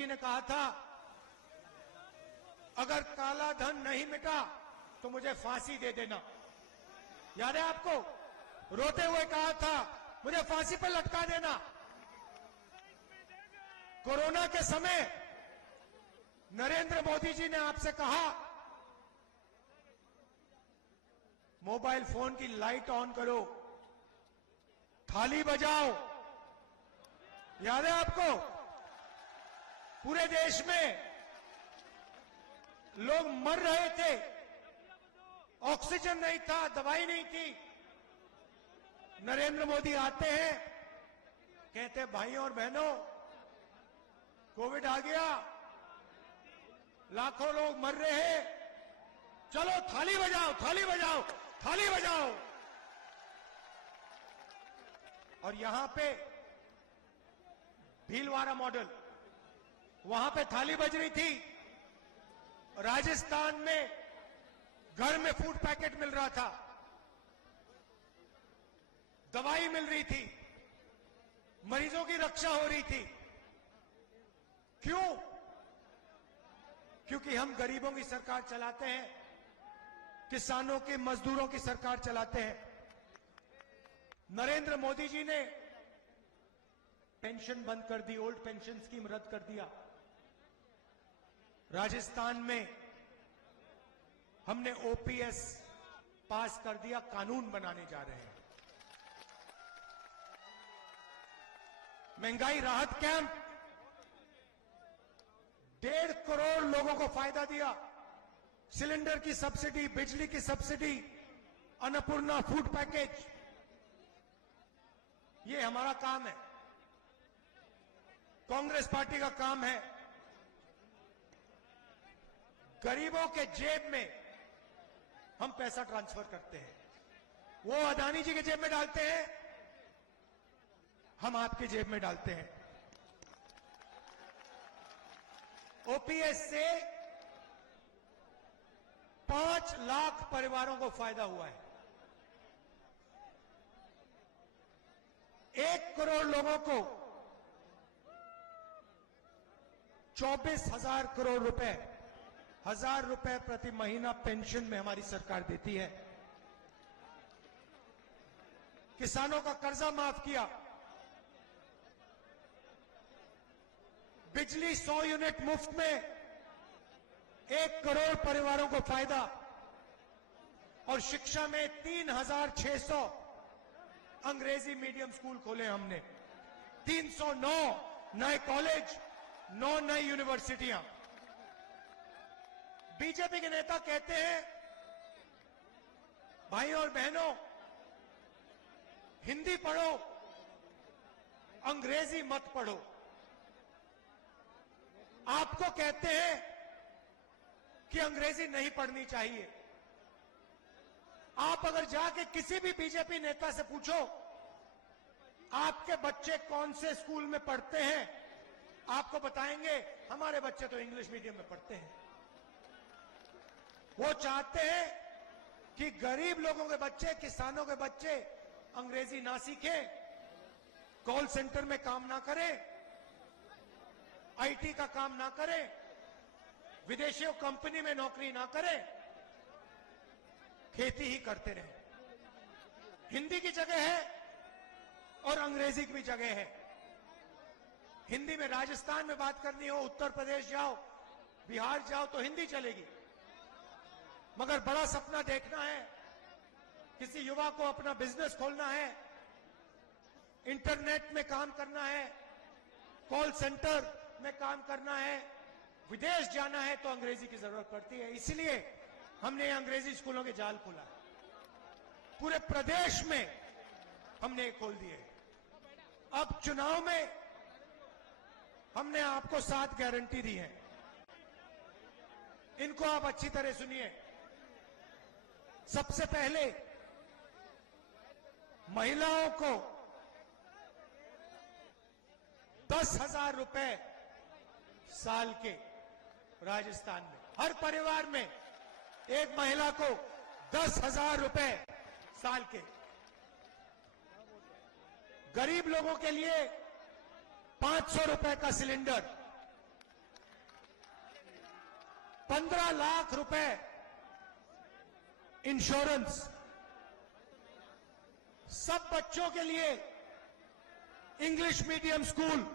जी ने कहा था, अगर काला धन नहीं मिटा तो मुझे फांसी दे देना। याद है आपको? रोते हुए कहा था, मुझे फांसी पर लटका देना। कोरोना के समय नरेंद्र मोदी जी ने आपसे कहा, मोबाइल फोन की लाइट ऑन करो, थाली बजाओ। याद है आपको? पूरे देश में लोग मर रहे थे, ऑक्सीजन नहीं था, दवाई नहीं थी। नरेंद्र मोदी आते हैं, कहते भाइयों और बहनों, कोविड आ गया, लाखों लोग मर रहे हैं, चलो थाली बजाओ, थाली बजाओ, थाली बजाओ। और यहां पे भीलवाड़ा मॉडल, वहां पे थाली बज रही थी। राजस्थान में घर में फूड पैकेट मिल रहा था, दवाई मिल रही थी, मरीजों की रक्षा हो रही थी। क्यों? क्योंकि हम गरीबों की सरकार चलाते हैं, किसानों के, मजदूरों की सरकार चलाते हैं। नरेंद्र मोदी जी ने पेंशन बंद कर दी, ओल्ड पेंशन स्कीम रद्द कर दिया। राजस्थान में हमने ओपीएस पास कर दिया, कानून बनाने जा रहे हैं। महंगाई राहत कैंप 1.5 करोड़ लोगों को फायदा दिया। सिलेंडर की सब्सिडी, बिजली की सब्सिडी, अन्नपूर्णा फूड पैकेज, ये हमारा काम है, कांग्रेस पार्टी का काम है। गरीबों के जेब में हम पैसा ट्रांसफर करते हैं, वो अदानी जी के जेब में डालते हैं, हम आपके जेब में डालते हैं। ओपीएस से 5 लाख परिवारों को फायदा हुआ है। 1 करोड़ लोगों को 24,000 करोड़ रुपए, 1,000 रुपए प्रति महीना पेंशन में हमारी सरकार देती है। किसानों का कर्जा माफ किया, बिजली 100 यूनिट मुफ्त में, 1 करोड़ परिवारों को फायदा। और शिक्षा में 3,600 अंग्रेजी मीडियम स्कूल खोले हमने, 309 नए कॉलेज, 9 नई यूनिवर्सिटियां। बीजेपी के नेता कहते हैं, भाइयों और बहनों, हिंदी पढ़ो, अंग्रेजी मत पढ़ो। आपको कहते हैं कि अंग्रेजी नहीं पढ़नी चाहिए। आप अगर जाके किसी भी बीजेपी नेता से पूछो, आपके बच्चे कौन से स्कूल में पढ़ते हैं, आपको बताएंगे हमारे बच्चे तो इंग्लिश मीडियम में पढ़ते हैं। वो चाहते हैं कि गरीब लोगों के बच्चे, किसानों के बच्चे अंग्रेजी ना सीखें, कॉल सेंटर में काम ना करें, आईटी का काम ना करें, विदेशियों कंपनी में नौकरी ना करें, खेती ही करते रहे। हिंदी की जगह है और अंग्रेजी की भी जगह है। हिंदी में राजस्थान में बात करनी हो, उत्तर प्रदेश जाओ, बिहार जाओ तो हिंदी चलेगी। मगर बड़ा सपना देखना है, किसी युवा को अपना बिजनेस खोलना है, इंटरनेट में काम करना है, कॉल सेंटर में काम करना है, विदेश जाना है, तो अंग्रेजी की जरूरत पड़ती है। इसलिए हमने अंग्रेजी स्कूलों के जाल खोला है। पूरे प्रदेश में हमने खोल दिए। अब चुनाव में हमने आपको 7 गारंटी दी है, इनको आप अच्छी तरह सुनिए। सबसे पहले महिलाओं को 10,000 रुपए साल के, राजस्थान में हर परिवार में एक महिला को 10,000 रुपए साल के। गरीब लोगों के लिए 500 रुपए का सिलेंडर, 15 लाख रुपए इंश्योरेंस सब बच्चों के लिए, इंग्लिश मीडियम स्कूल,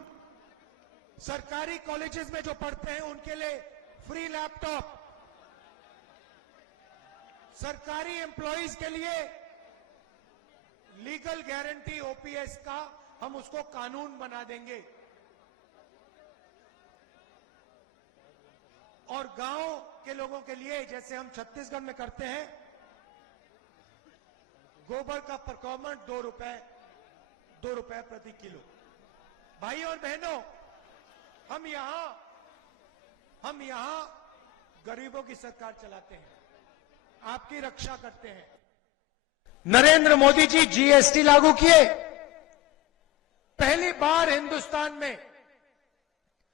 सरकारी कॉलेजेस में जो पढ़ते हैं उनके लिए फ्री लैपटॉप, सरकारी एम्प्लॉइज के लिए लीगल गारंटी ओपीएस का हम उसको कानून बना देंगे। और गांव के लोगों के लिए, जैसे हम छत्तीसगढ़ में करते हैं, गोबर का प्रोक्योरमेंट 2 रुपए प्रति किलो। भाइयों और बहनों, हम यहां गरीबों की सरकार चलाते हैं, आपकी रक्षा करते हैं। नरेंद्र मोदी जी जीएसटी लागू किए, पहली बार हिंदुस्तान में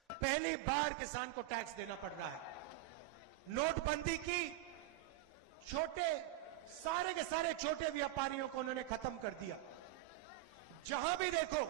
पहली बार किसान को टैक्स देना पड़ रहा है। नोटबंदी की, सारे के सारे छोटे व्यापारियों को उन्होंने खत्म कर दिया। जहां भी देखो